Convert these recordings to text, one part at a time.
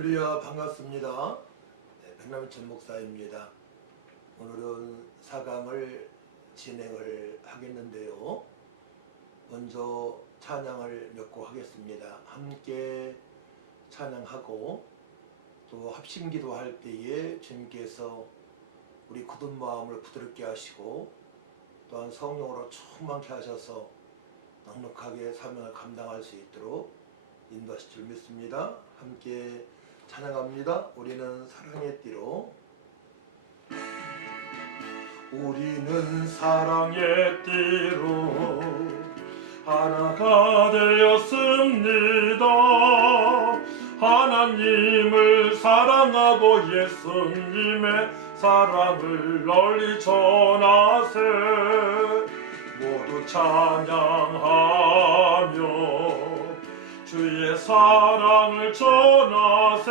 할렐루야 반갑습니다. 네, 백남천 목사입니다. 오늘은 사강을 진행을 하겠는데요. 먼저 찬양을 몇 곡 하겠습니다. 함께 찬양하고 또 합심기도 할 때에 주님께서 우리 굳은 마음을 부드럽게 하시고 또한 성령으로 충만케 하셔서 넉넉하게 사명을 감당할 수 있도록 인도하실 줄 믿습니다. 함께 찬양합니다. 우리는 사랑의 띠로 우리는 사랑의 띠로 하나가 되었습니다. 하나님을 사랑하고 예수님의 사랑을 널리 전하세 모두 찬양하며 주의 사랑을 전하세.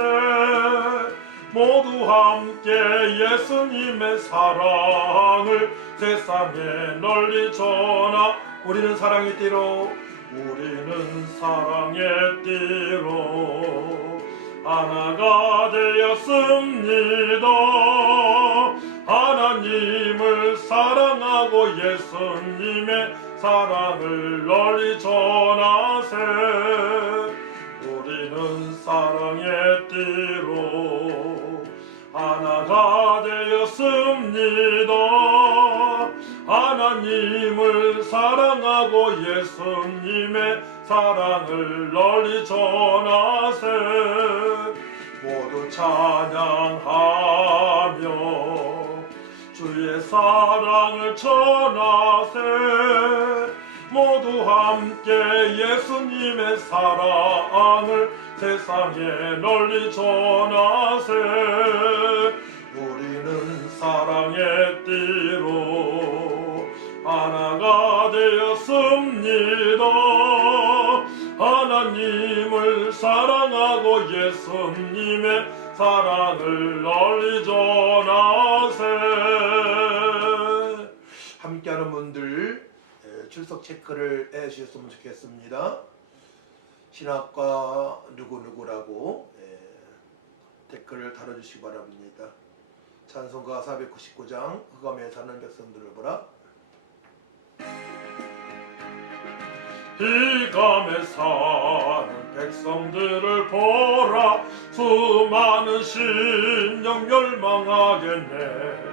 모두 함께 예수님의 사랑을 세상에 널리 전하. 우리는 사랑의 띠로 우리는 사랑의 띠로. 하나가 되었습니다. 하나님을 사랑하고 예수님의 사랑을 널리 전하세. 우리는 사랑의 띠로 하나가 되었습니다. 하나님을 사랑하고 예수님의 사랑을 널리 전하세. 모두 찬양하며 주의 사랑을 전하세 모두 함께 예수님의 사랑을 세상에 널리 전하세. 우리는 사랑의 띠로 하나가 되었습니다. 하나님을 사랑하고 예수님의 사랑을 널리 전하세 출석 체크를 해 주셨으면 좋겠습니다. 신학과 누구누구라고 에, 댓글을 달아주시기 바랍니다. 찬송가 499장 흑암에 사는 백성들을 보라. 흑암에 사는 백성들을 보라. 수많은 심령 멸망하겠네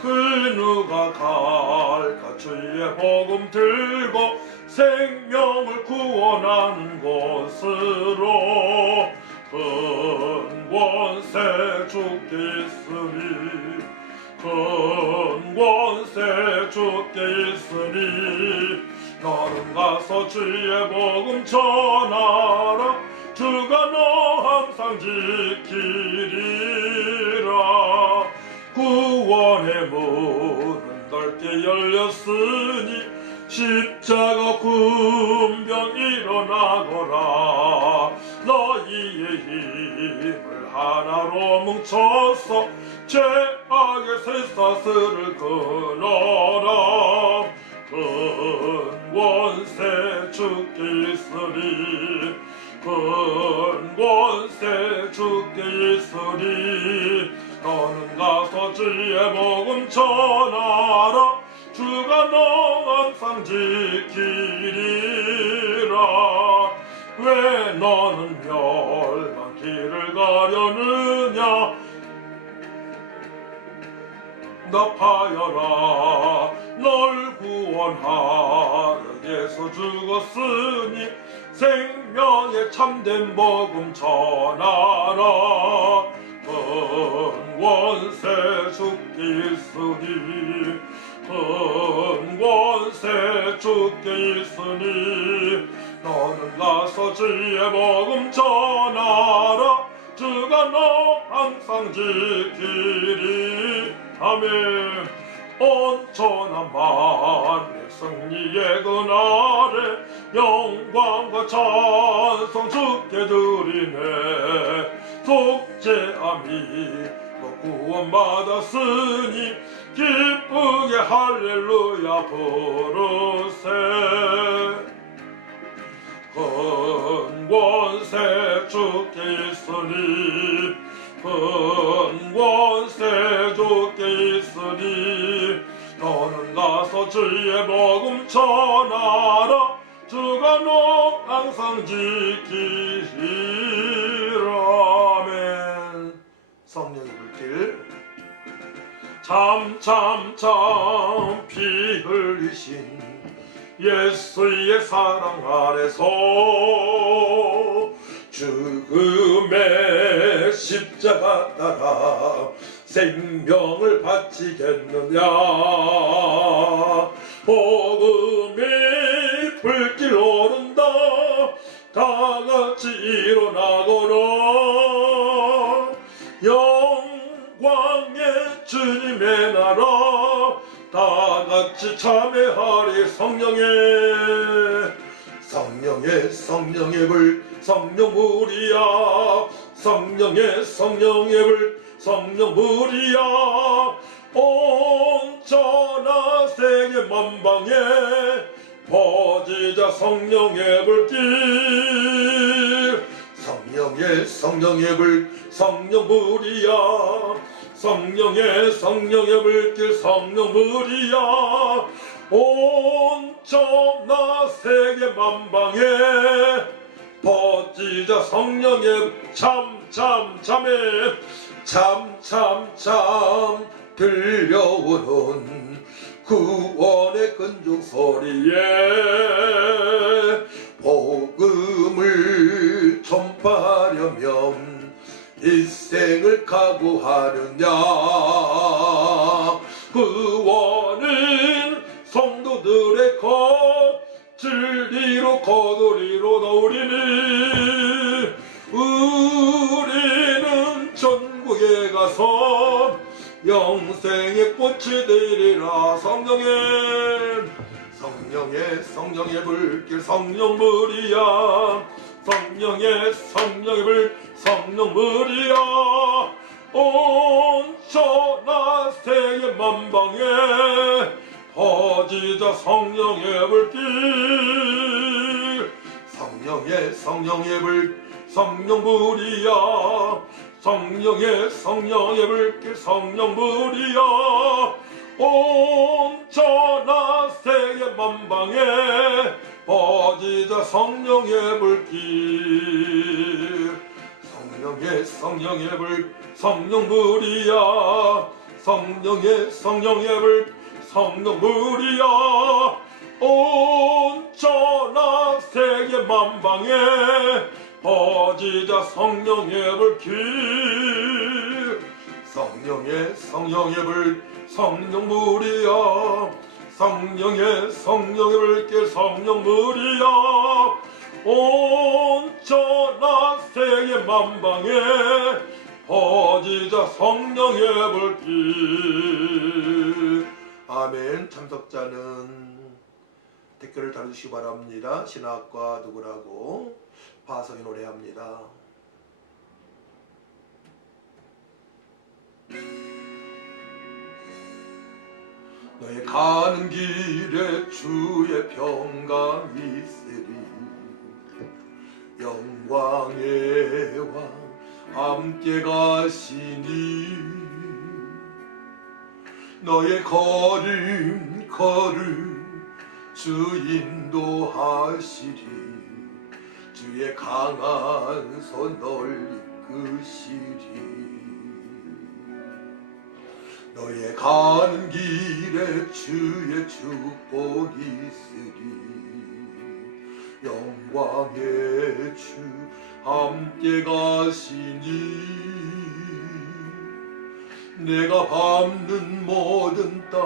그 누가 갈까 주의 복음 들고 생명을 구원하는 곳으로 큰 권세 있으리 큰 권세 있으니 너는 가서 주의 복음 전하라 주가 너 항상 지키리라 구원의 문은 넓게 열렸으니 십자가 군병 일어나거라. 너희의 힘을 하나로 뭉쳐서 죄악의 쇠사슬을 끊어 높아여라. 널 구원하려 예수 죽었으니 생명의 참된 복음 전하라. 큰 원세 주께 있으니 큰 원세 주께 있으니 너는 가서 주의 복음 전하라. 주가 너 항상 지키리 아멘. 온전한 만의 승리의 그날에 영광과 찬송 주께 드리네. 속죄함이 너 구원 받았으니 기쁘게 할렐루야 부르세. 큰 권세 주께 있으니 큰 권세 주께 있으니 너는 가서 주의 복음 전하라 주가 너 항상 지키시라멘. 성령의 불길. 참참참 피 흘리신 예수의 사랑 아래서 죽음의 십자가 따라 생명을 바치겠느냐? 복 성령의 불길. 성령의 성령의 불 성령 불이야. 성령의 성령의 불길 성령 불이야. 온 전하 세계 만방에 퍼지자 성령의 참 참 참에 참 참 참 들려오는 구원의 근중 소리에 복음을 전파하려면 일생을 각오하느냐? 구원은 성도들의 것 진리로 거두리로 너우리니 우리는 전국에 가서 영생의 꽃이 되리라 성령의 성령의 성령의 불길 성령물이야. 성령의 성령의 불 성령물이야. 온 천하 세계 만방에 퍼지자 성령의 불길. 성령의 성령의 불 성령불이야 성령의 성령의 불길 성령불이야 온 천하 세계 만방에 퍼지자 성령의 불길. 성령의 성령의 불 성령불이야 성령의 성령의 불 성령불이야 온 천하 세계 만방에 퍼지자 성령의 불길 성령의 성령의 불 성령물이야 성령의 성령의 불길 성령물이야 온 천하 세계 만방에 퍼지자 성령의 불길 아멘. 참석자는 댓글을 달아주시기 바랍니다. 신학과 누구라고 파성이 노래합니다. 너의 가는 길에 주의 평강이 있으리. 영광의 왕 함께 가시니. 너의 걸음 걸음 주 인도하시리 주의 강한 손 널 이끄시리. 너의 가는 길에 주의 축복이 있으리. 영광의 주 함께 가시니. 내가 밟는 모든 땅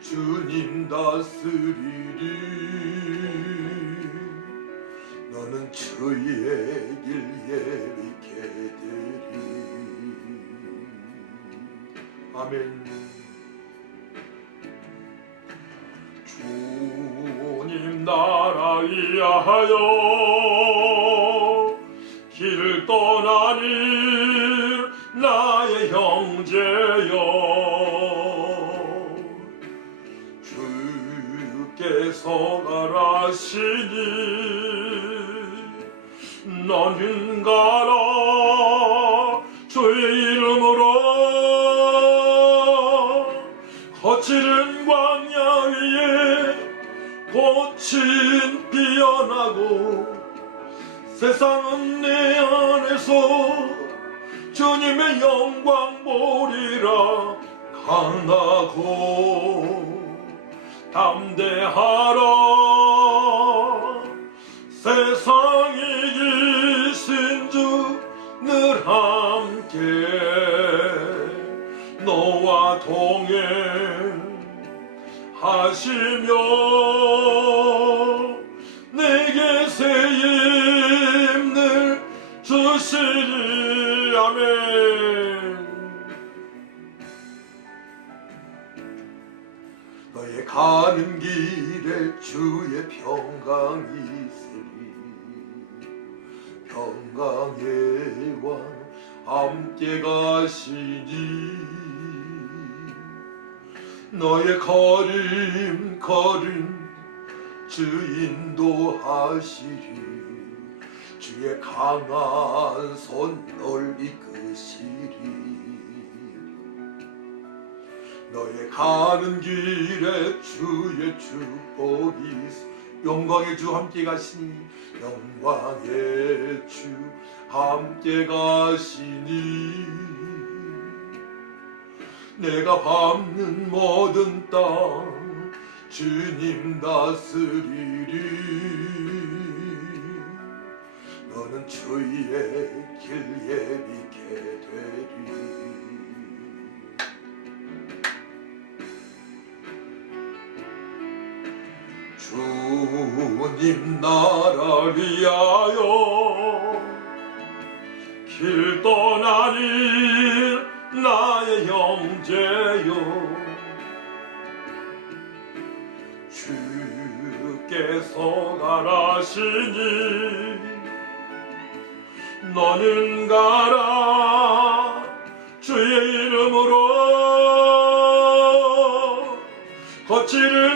주님 다스리리 너는 주의 길 예비케 되리. 아멘. 주님 나라 위하여 길을 떠나니 나의 형제여. 주께서 가라시니 너는 가라 주의 이름으로 거칠은 광야 위에 꽃은 피어나고 세상은 내 안에서 주님의 영광 보리라 강하고 담대하라. 세상 늘 함께 너와 동행하시며 내게 새 힘을 주시리 아멘 너의 가는 길에 주의 평강이 평강의 왕 함께 가시니 너의 걸음 걸음 주 인도하시리. 주의 강한 손 널 이끄시리. 너의 가는 길에 주의 축복이 영광의 주 함께 가시니. 영광의 주 함께 가시니. 내가 밟는 모든 땅 주님 다스리리. 너는 주의 길 예비게 되리. 주 님 나라 위하여 길 떠나니 나의 형제여. 주께서 가라시니 너는 가라. 주의 이름으로 거칠은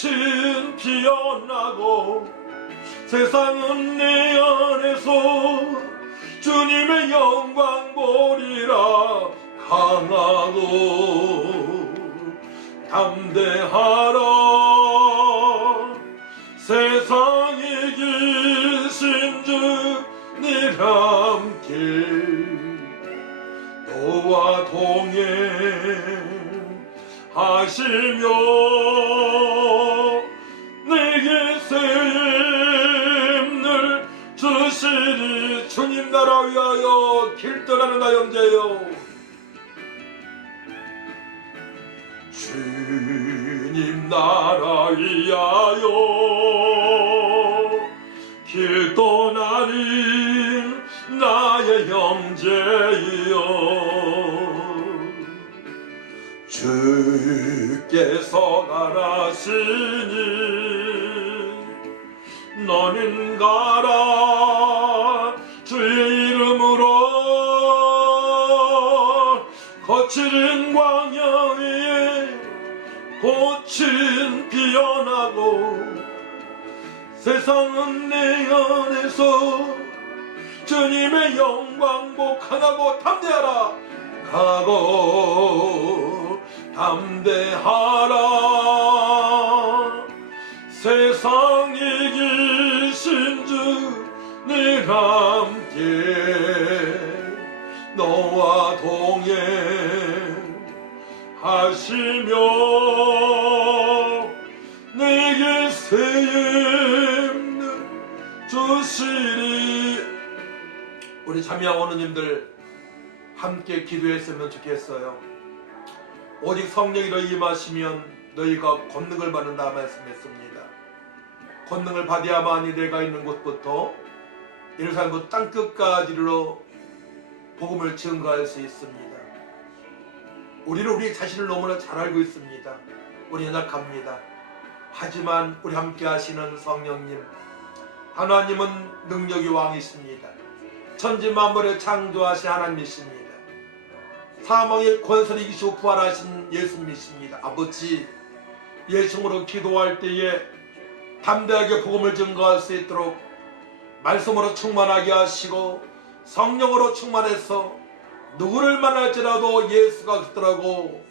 꽃은 피어나고 세상은 내 안에서 주님의 영광 보리라 강하고 담대하라. 세상이 기신 주늘 함께 너와 동행하시며 주님 나라 위하여 길 떠나는 나 형제여. 주님 나라 위하여 길 떠나는 나의 형제여. 주께서 가라시니 너는 가라 세상은 내 안에서 주님의 영광 복하고 담대하라. 가고 담대하라. 세상 이기신 주늘 함께 너와 동행하시며 우리 참여 어느님들 함께 기도했으면 좋겠어요. 오직 성령이 너희 임하시면 너희가 권능을 받는다 말씀했습니다. 권능을 받아야만이 내가 있는 곳부터 예루살렘 땅 끝까지 이르러 복음을 증거할 수 있습니다. 우리는 우리 자신을 너무나 잘 알고 있습니다. 우리 연약합니다. 하지만 우리 함께 하시는 성령님 하나님은 능력이 왕이십니다 천지 만물을 창조하신 하나님이십니다. 사망의 권세를 이기시고 부활하신 예수님이십니다. 아버지 예수님으로 기도할 때에 담대하게 복음을 증거할 수 있도록 말씀으로 충만하게 하시고 성령으로 충만해서 누구를 만날지라도 예수가 그더라고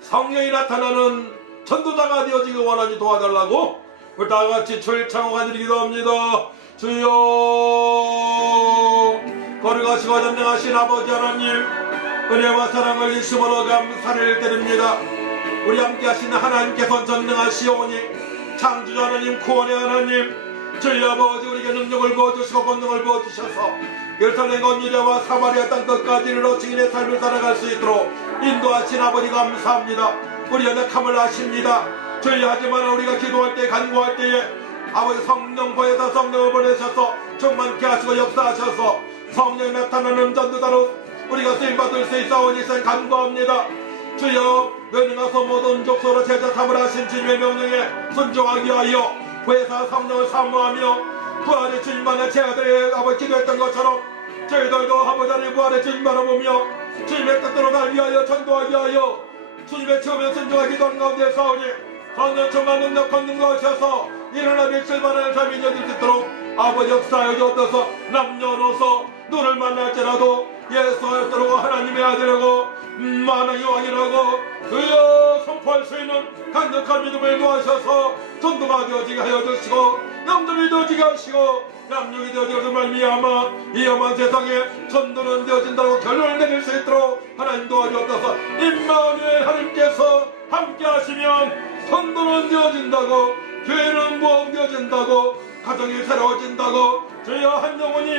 성령이 나타나는 전도자가 되어지기 원하니 도와달라고 우리 다 같이 출창하고 간드리기도 합니다. 주여 거룩하시고 전능하신 아버지 하나님 은혜와 사랑을 주심으로 감사를 드립니다. 우리 함께 하시는 하나님께서 전능하시오니 창조자 하나님 구원의 하나님 저희 아버지 우리에게 능력을 부어주시고 권능을 부어주셔서 예루살렘 건유리와 사마리아 땅 끝까지 이르러 증인의 삶을 살아갈 수 있도록 인도하신 아버지 감사합니다. 우리 연약함을 아십니다. 저희 하지만 우리가 기도할 때 간구할 때에 아버지 성령 보혜사 성령을 보내셔서 충만케 하시고 역사하셔서 성령이 나타나는 전도자로 우리가 쓰임받을 수 있사오니 간구합니다. 주여 너희가서 모든 족소로 제자 삼을 하신 주님의 명령에 순종하기 위하여 회사 성령을 사모하며 부활의 주님만을 제 아들의 아버지 기도했던 것처럼 저희들도 아버지 하나님 부활의 주님 바라보며 주님의 뜻대로 날 위하여 전도하기 위하여 주님의 처음에 순종하기도 한 가운데 싸우니 성령 충만 능력 권능과 하셔서 일어나 빛을 발하는 삶이 여길 수 있도록 아버지 역사에 얻어서. 남녀노소 눈을 만날지라도 예수 하였도록 하나님의 아들이라고 만왕의 왕이라고 그여 선포할 수 있는 강력한 믿음을 도하셔서 전도가 되어지게 하여 주시고 영접이 되어지게 하시고 양육이 되어지고 말미암아 이 험한 세상에 전도는 되어진다고 결론을 내릴 수 있도록 하나님 도와주옵소서. 임마누엘 하나님께서 함께 하시면 전도는 되어진다고 교회는 부흥되어진다고 가정이 새로워진다고 저희와 한 영혼이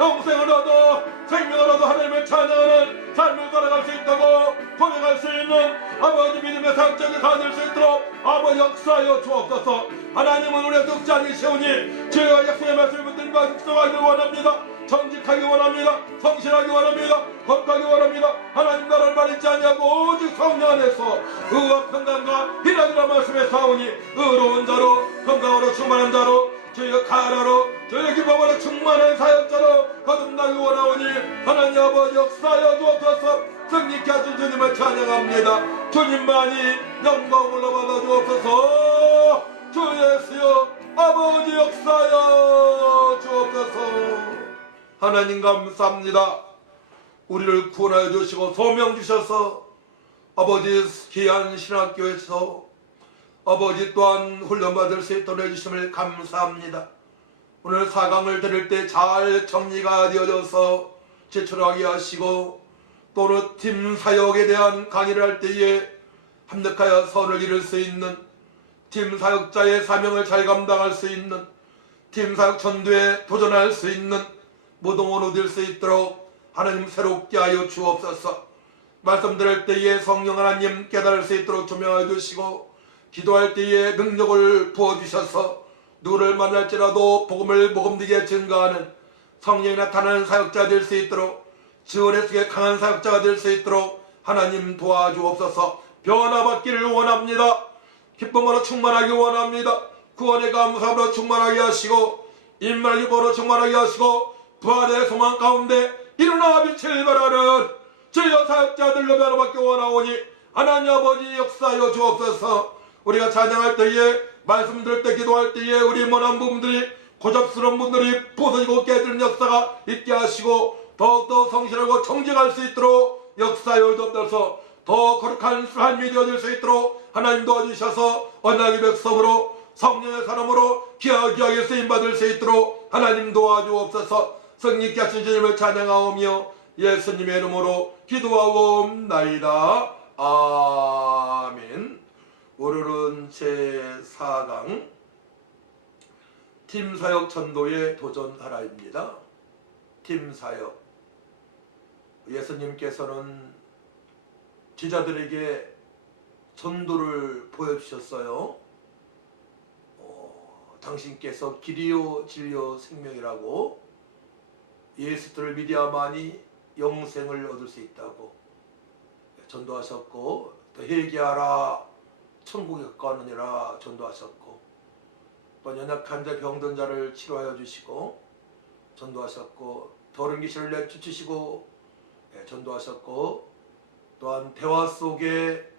영생을 얻어 생명을 얻어 하나님을 찬양하는 삶을 살아갈 수 있다고 고백할 수 있는 아버지 믿음의 상적이 가질 수 있도록 아버지 역사하여 주옵소서. 하나님은 우리의 늙지 않으시오니 저희가 약속의 말씀을 붙들과 묵상하기 원합니다. 정직하기 원합니다. 성실하기 원합니다. 거룩하기 원합니다. 하나님 나라를 말했지 않냐고 오직 성령 안에서 의와 평강과 희락이라 말씀에 사오니 의로운 자로 건강으로 충만한 자로 저희가 가라로 저희가 기쁨으로 충만한 사역자로 거듭나기 원하오니 하나님 아버지 역사하여 주옵소서. 승리케 하신 주님을 찬양합니다. 주님만이 영광을 받아 주옵소서. 주 예수여 아버지 역사하여 주옵소서. 하나님 감사합니다. 우리를 구원하여 주시고 소명 주셔서 아버지 귀한 신학교에서 아버지 또한 훈련받을 수 있도록 해주심을 감사합니다. 오늘 사강을 들을 때 잘 정리가 되어져서 제출하게 하시고 또는 팀 사역에 대한 강의를 할 때에 합력하여 선을 이룰 수 있는 팀 사역자의 사명을 잘 감당할 수 있는 팀 사역 전도에 도전할 수 있는 무동을 얻을 수 있도록 하나님 새롭게 하여 주옵소서 말씀 들을 때에 성령 하나님 깨달을 수 있도록 조명하여 주시고 기도할 때에 능력을 부어주셔서 누구를 만날지라도 복음을 복음되게 증거하는 성령이 나타나는 사역자 될 수 있도록 지원의 속에 강한 사역자가 될 수 있도록 하나님 도와주옵소서 변화 받기를 원합니다. 기쁨으로 충만하기 원합니다. 구원의 감사로 충만하게 하시고 인말 기보로 충만하게 하시고 부활의 소망 가운데 일어나 빛을 발하는 주여 사역자들로 변화받기 원하오니 하나님 아버지 역사하여 주옵소서 우리가 찬양할 때에 말씀 들을 때 기도할 때에 우리 모난 부분들이 고잡스러운 분들이 부서지고 깨지는 역사가 있게 하시고 더욱더 성실하고 정직할 수 있도록 역사여 주옵소서 더 거룩한 삶이 되어질 수 있도록 하나님 도와주셔서 언약의 백성으로 성령의 사람으로 귀하게 쓰임받을 수 있도록 하나님 도와주옵소서. 성령께 하신 주님을 찬양하오며 예수님의 이름으로 기도하옵나이다. 아멘 오늘은 제4강 팀사역 전도의 도전하라입니다. 팀사역 예수님께서는 제자들에게 전도를 보여주셨어요. 어, 당신께서 길이요 진리요 생명이라고 예수들을 믿어야만이 영생을 얻을 수 있다고 전도하셨고 또 회개하라 천국에 가까우느니라 전도하셨고 또 연약한 자 병든 자를 치료하여 주시고 전도하셨고 더러운 귀신을 내쫓으시고 예, 전도하셨고 또한 대화 속에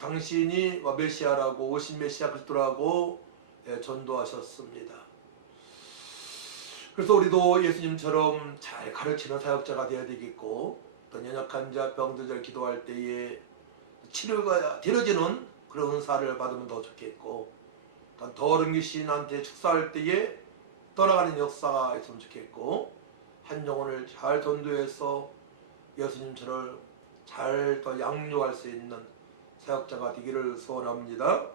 당신이 메시아라고 오신 메시아 그리스도라고 예, 전도하셨습니다. 그래서 우리도 예수님처럼 잘 가르치는 사역자가 되어야 되겠고 또 연약한 자 병들자 기도할 때에 치료가 되어지는 그런 은사를 받으면 더 좋겠고 또 더러운 귀신한테 축사할 때에 떠나가는 역사가 있으면 좋겠고 한 영혼을 잘 전도해서 예수님처럼 잘또 양육할 수 있는 사역자가 되기를 소원합니다.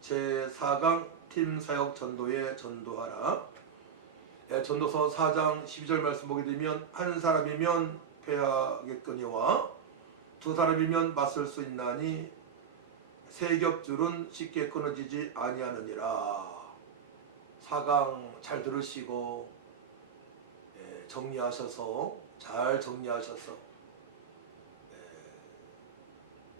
제 4강 팀 사역 전도에 전도하라. 예, 전도서 4장 12절 말씀 보게 되면 한 사람이면 패하겠거니와 두 사람이면 맞설 수 있나니 세 겹줄은 쉽게 끊어지지 아니하느니라. 4강 잘 들으시고 예, 정리하셔서 잘 정리하셔서 예,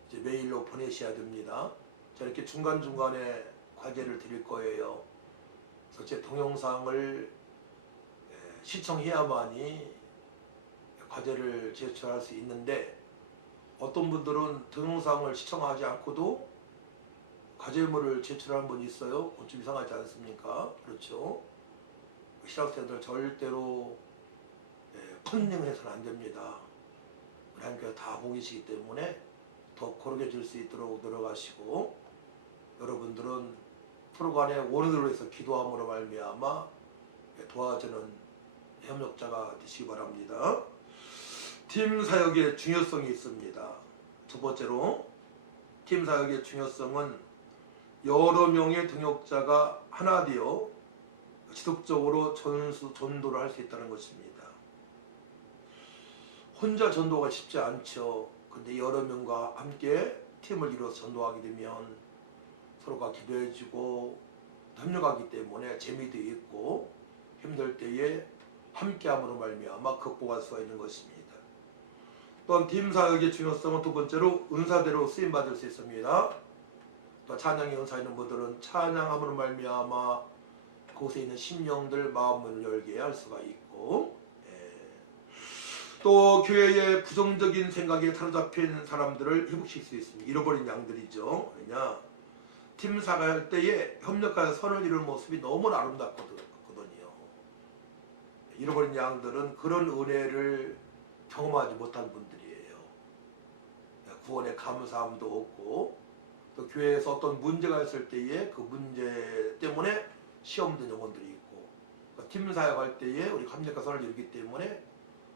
이제 메일로 보내셔야 됩니다. 저렇게 중간 중간에 과제를 드릴 거예요. 그래서 제 동영상을 예, 시청해야만이 과제를 제출할 수 있는데 어떤 분들은 동영상을 시청하지 않고도 과제물을 제출하는 분이 있어요. 좀 이상하지 않습니까? 그렇죠. 실학생들 절대로 예, 컨닝해서는 안 됩니다. 하나님께서 다 보고 계시기 때문에 더 고르게 줄 수 있도록 노력하시고 여러분들은 프로그램에 원으로 해서 기도함으로 말미암아 도와주는 협력자가 되시기 바랍니다. 팀 사역의 중요성이 있습니다. 첫 번째로 팀 사역의 중요성은 여러 명의 동역자가 하나 되어 지속적으로 전수 전도를 할 수 있다는 것입니다. 혼자 전도가 쉽지 않죠. 근데 여러 명과 함께 팀을 이루어서 전도하게 되면 서로가 기도해주고 협력하기 때문에 재미도 있고 힘들 때에 함께함으로 말미암아 극복할 수가 있는 것입니다. 또한 팀 사역의 중요성은 두 번째로 은사대로 쓰임 받을 수 있습니다. 또 찬양의 은사 있는 분들은 찬양함으로 말미암아 그곳에 있는 심령들 마음을 열게 할 수가 있고 예. 또 교회의 부정적인 생각에 사로잡힌 사람들을 회복시킬 수 있습니다. 잃어버린 양들이죠. 왜냐 팀 사갈 때에 협력하여 선을 이루는 모습이 너무 아름답거든요. 잃어버린 양들은 그런 은혜를 경험하지 못한 분들이에요. 구원의 감사함도 없고 또 교회에서 어떤 문제가 있을 때에 그 문제 때문에 시험 든 영혼들이 있고 팀 사역할 때에 우리 합력과 선을 이루기 때문에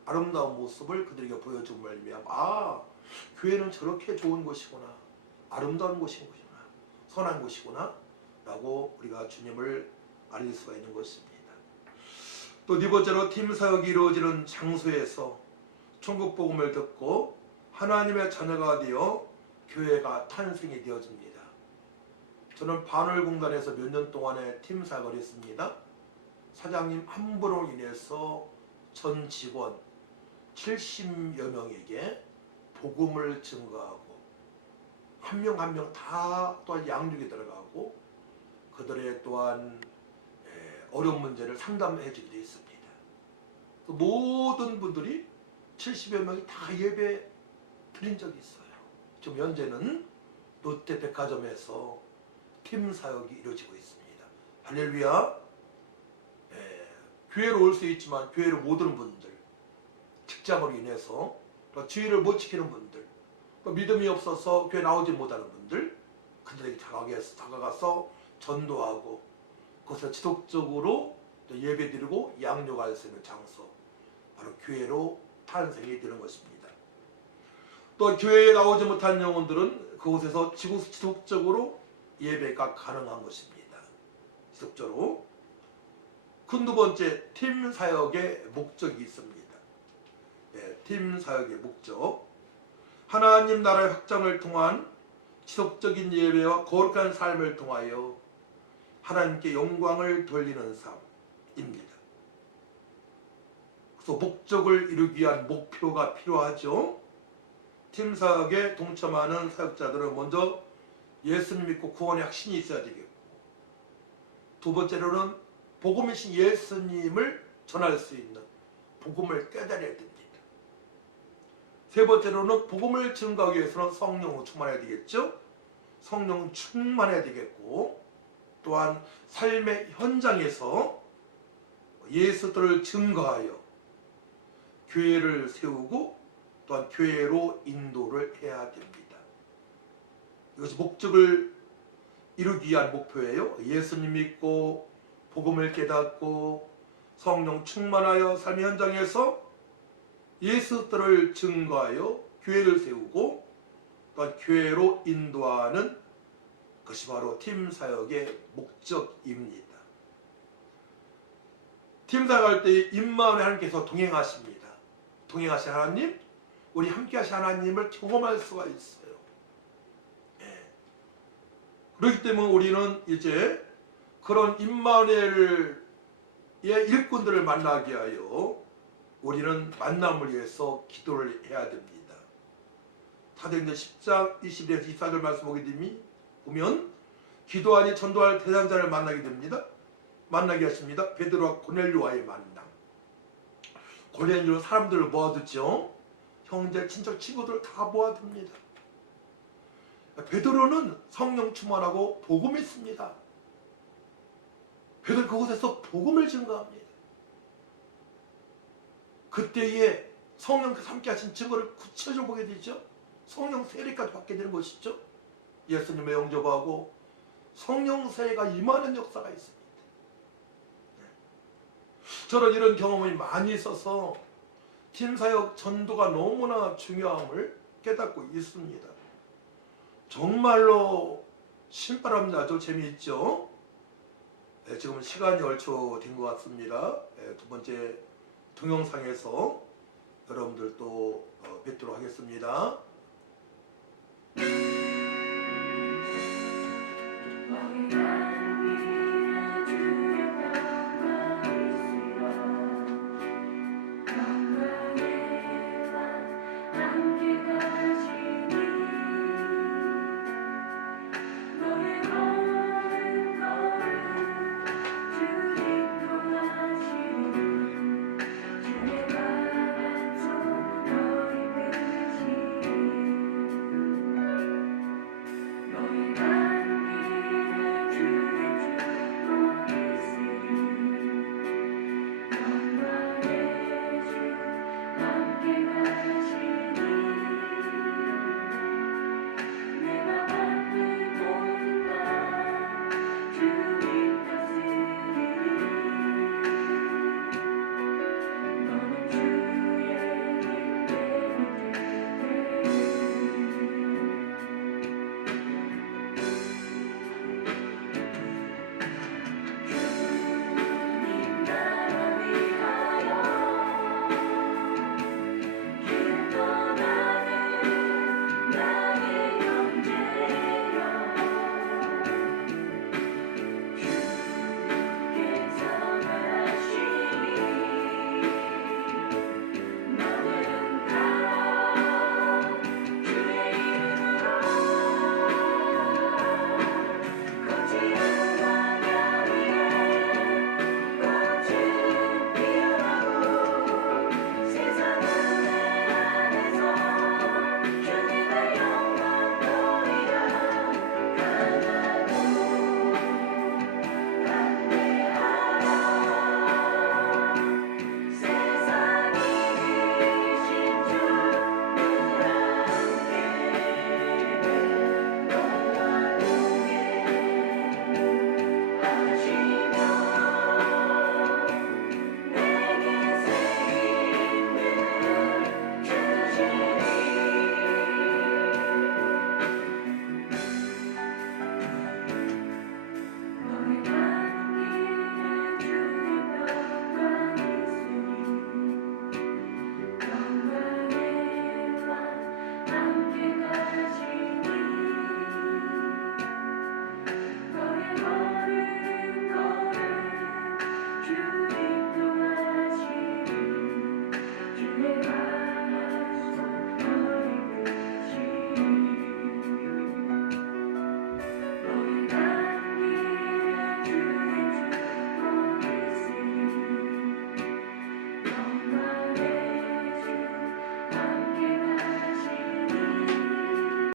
아름다운 모습을 그들에게 보여준 말미암아 아 교회는 저렇게 좋은 곳이구나 아름다운 곳이구나 선한 곳이구나 라고 우리가 주님을 알릴 수가 있는 것입니다. 또 네 번째로 팀 사역이 이루어지는 장소에서 천국 복음을 듣고 하나님의 자녀가 되어 교회가 탄생이 되어집니다. 저는 반월공단에서 몇 년 동안의 팀 사역을 했습니다. 사장님 한 분으로 인해서 전 직원 70여 명에게 복음을 증거하고 한 명 한 명 다 또한 양육이 들어가고 그들의 또한 에, 어려운 문제를 상담해 주기도 했습니다. 그 모든 분들이 70여 명이 다 예배 드린 적이 있어요. 지금 현재는 롯데백화점에서 팀 사역이 이루어지고 있습니다. 할렐루야. 예, 교회로 올 수 있지만 교회로 못 오는 분들, 직장으로 인해서 또 주의를 못 지키는 분들, 또 믿음이 없어서 교회 나오지 못하는 분들, 그들에게 다가가서, 다가가서 전도하고 그것을 지속적으로 또 예배드리고 양육할 수 있는 장소, 바로 교회로 탄생이 되는 것입니다. 또 교회에 나오지 못한 영혼들은 그곳에서 지속적으로 예배가 가능한 것입니다. 지속적으로. 큰두 번째 팀 사역의 목적이 있습니다. 예, 팀 사역의 목적. 하나님 나라의 확장을 통한 지속적인 예배와 거룩한 삶을 통하여 하나님께 영광을 돌리는 삶입니다. 그래서 목적을 이루기 위한 목표가 필요하죠. 팀 사역에 동참하는 사역자들은 먼저 예수님 믿고 구원의 확신이 있어야 되겠고 두 번째로는 복음이신 예수님을 전할 수 있는 복음을 깨달아야 됩니다. 세 번째로는 복음을 증거하기 위해서는 성령으로 충만해야 되겠죠. 성령 충만해야 되겠고 또한 삶의 현장에서 예수들을 증거하여 교회를 세우고 또한 교회로 인도를 해야 됩니다. 이것이 목적을 이루기 위한 목표예요. 예수님 믿고 복음을 깨닫고 성령 충만하여 삶의 현장에서 예수들을 증거하여 교회를 세우고 또한 교회로 인도하는 것이 바로 팀 사역의 목적입니다. 팀 사역할 때 임마누엘 하나님께서 동행하십니다. 동행하신 하나님, 우리 함께 하신 하나님을 경험할 수가 있어요. 예. 그렇기 때문에 우리는 이제 그런 임마누엘의 일꾼들을 만나게 하여 우리는 만남을 위해서 기도를 해야 됩니다. 사도행전 10장 21에서 24절 말씀 보게 되면 기도하니 전도할 대상자를 만나게 됩니다. 만나게 하십니다. 베드로와 고넬료와의 만남. 고넬료 사람들을 모아두죠. 형제, 친척, 친구들 다 모아둡니다. 베드로는 성령 충만하고 복음했습니다. 베드로 그곳에서 복음을 증거합니다. 그때에 성령께서 함께 하신 증거를 구체적으로 보게 되죠. 성령 세례까지 받게 되는 것이죠. 예수님의 영접하고 성령 세례가 임하는 역사가 있습니다. 네. 저는 이런 경험이 많이 있어서 팀사역 전도가 너무나 중요함을 깨닫고 있습니다. 정말로 신바람 나도 재미있죠. 네, 지금 시간이 얼추 된 것 같습니다. 네, 두 번째 동영상에서 여러분들 또 어, 뵙도록 하겠습니다.